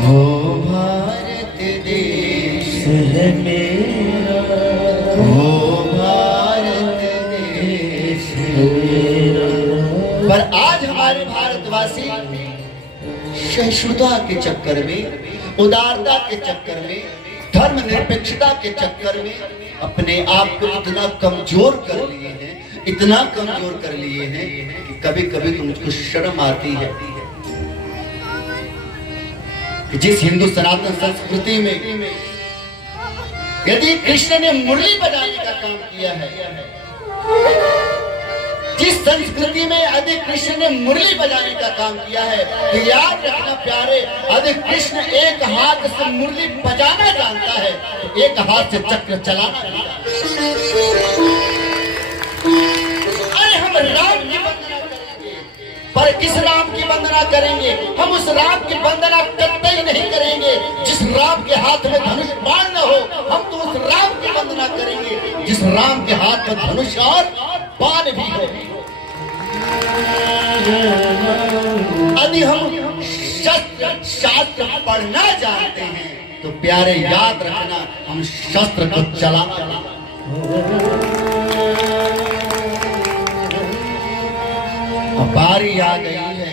हो भारत देश है मेरा, हो भारत देश है मेरा। पर आज हमारे भारतवासी सहिष्णुता के चक्कर में, उदारता के चक्कर में, धर्मनिरपेक्षता के चक्कर में अपने आप को इतना कमजोर कर लिए हैं, इतना कमजोर कर लिए हैं कि कभी कभी तो मुझको शर्म आती है कि जिस हिंदू सनातन संस्कृति में यदि कृष्ण ने मुरली बजाने का काम किया है, जिस संस्कृति में यदि कृष्ण ने मुरली बजाने का काम किया है, तो याद रखना प्यारे, यदि कृष्ण एक हाथ से मुरली बजाना जानता है तो एक हाथ से चक्र चलाना जानता है। अरे हम राम की वंदना करेंगे, पर किस राम की वंदना करेंगे? हम उस राम की वंदना कतई नहीं करेंगे जिस राम के हाथ में धनुष बाण न हो। हम तो उस राम की वंदना करेंगे जिस राम के हाथ में धनुष और बाण भी हो। यदि हम शास्त्र पढ़ना जानते हैं तो प्यारे याद रखना, हम शस्त्र को चलाना। बारी आ गई है,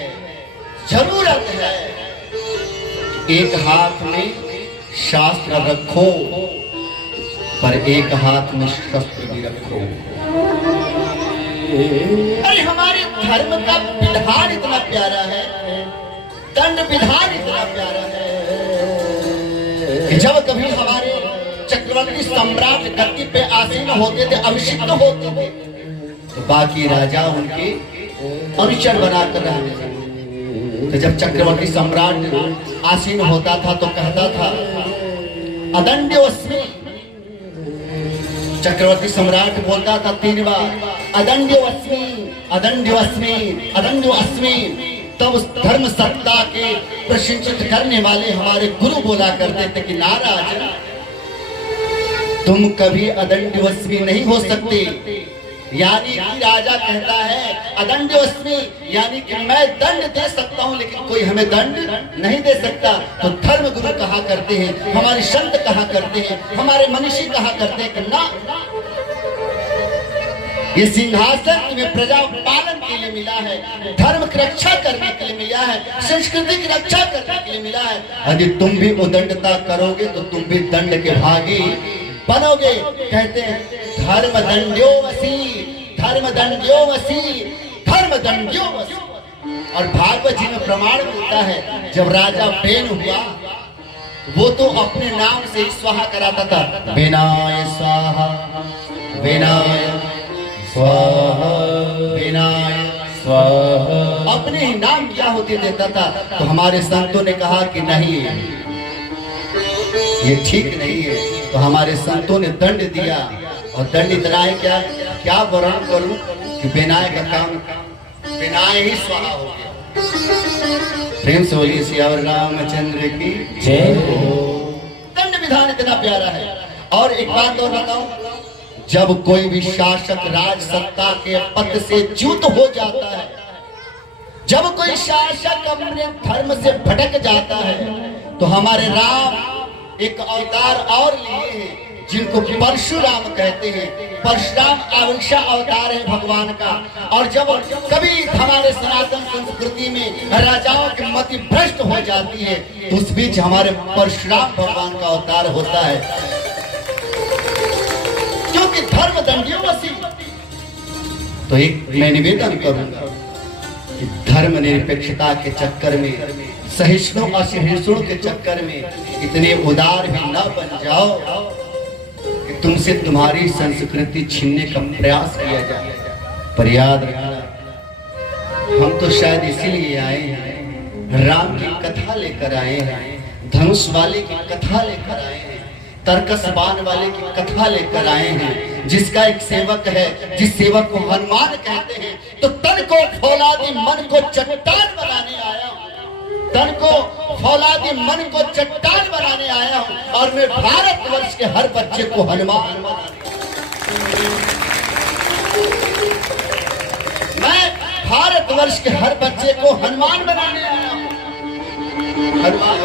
जरूरत है एक हाथ में शास्त्र रखो पर एक हाथ में शस्त्र भी रखो। अरे हमारे धर्म का विधान इतना प्यारा है, दंड विधान इतना प्यारा है कि जब कभी हमारे चक्रवर्ती सम्राट गद्दी पे आसीन होते थे, अभिषिक्त होते थे, तो बाकी राजा उनके अनुचर बनाकर रहते थे। तो जब चक्रवर्ती सम्राट आसीन होता था तो कहता था अदंड्योस्मि। चक्रवर्ती सम्राट बोलता था 3 बार अदंड्योस्मि, अदंड्योस्मि, अदंड्योस्मि। तब उस धर्म सत्ता के प्रशंसित करने वाले हमारे गुरु बोला करते थे कि नाराज तुम कभी अदंड्योस्मि नहीं हो सकते। यानी कि राजा कहता है अदंड्योस्मि, यानी कि मैं दंड दे सकता हूं लेकिन कोई हमें दंड नहीं दे सकता। तो धर्म गुरु कहा करते हैं, हमारे संत कहा करते हैं, हमारे मनीषी कहा करते हैं कि ना, ये सिंहासन में प्रजा पालन के लिए मिला है, धर्म की रक्षा करने के लिए मिला है, संस्कृति की रक्षा करने के लिए मिला है। यदि तुम भी उदंडता करोगे तो तुम भी दंड के भागी बनोगे। कहते हैं धर्म दंड्यो वसी, धर्म दंड्यो वसी, धर्म दंड्यो वसी। और भागवत जी में प्रमाण मिलता है, जब राजा बेन हुआ वो तो अपने नाम से ही स्वाहा कराता था, विनाय स्वाहा, विनाय स्वाहा, विनाय स्वाहा, अपने ही नाम क्या होते देता था। तो हमारे संतों ने कहा कि नहीं, ये ठीक नहीं है। तो हमारे संतों ने दंड दिया, और दंड इतना है क्या वर्णन करूं कि विनाय का काम विनाय ही स्वाहा हो गया। प्रेम से बोलिए सियावर रामचंद्र की जय हो। दंड विधान इतना प्यारा है। और एक बात और बताऊं, जब कोई भी शासक राज सत्ता के पद से च्युत हो जाता है, जब कोई शासक अपने धर्म से भटक जाता है, तो हमारे राम एक अवतार और लिए हैं जिनको परशुराम कहते हैं। परशुराम अवंशा अवतार है भगवान का। और जब कभी हमारे सनातन संस्कृति में राजाओं की मति भ्रष्ट हो जाती है तो उस बीच हमारे परशुराम भगवान का अवतार होता है, क्योंकि धर्म दंड्यो वसी। तो एक मैं निवेदन करूंगा कि धर्म निरपेक्षता के चक्कर में, सहिष्णु असहिष्णु के चक्कर में इतने उदार भी न बन जाओ कि तुमसे तुम्हारी संस्कृति छीनने का प्रयास किया जाए। पर याद रखना, हम तो शायद इसीलिए आए हैं, राम की कथा लेकर आए हैं, धनुष वाले की कथा लेकर आए हैं, तरकस बाण वाले की कथा लेकर आए हैं, जिसका एक सेवक है, जिस सेवक को हनुमान कहते हैं। तो तन को फौलादी मन को चट्टान बनाने आया हूं, तन को फौलादी मन को चट्टान बनाने आया हूं, और मैं भारतवर्ष के हर बच्चे को हनुमान भारतवर्ष के हर बच्चे को हनुमान बनाने आया हूं। हनुमान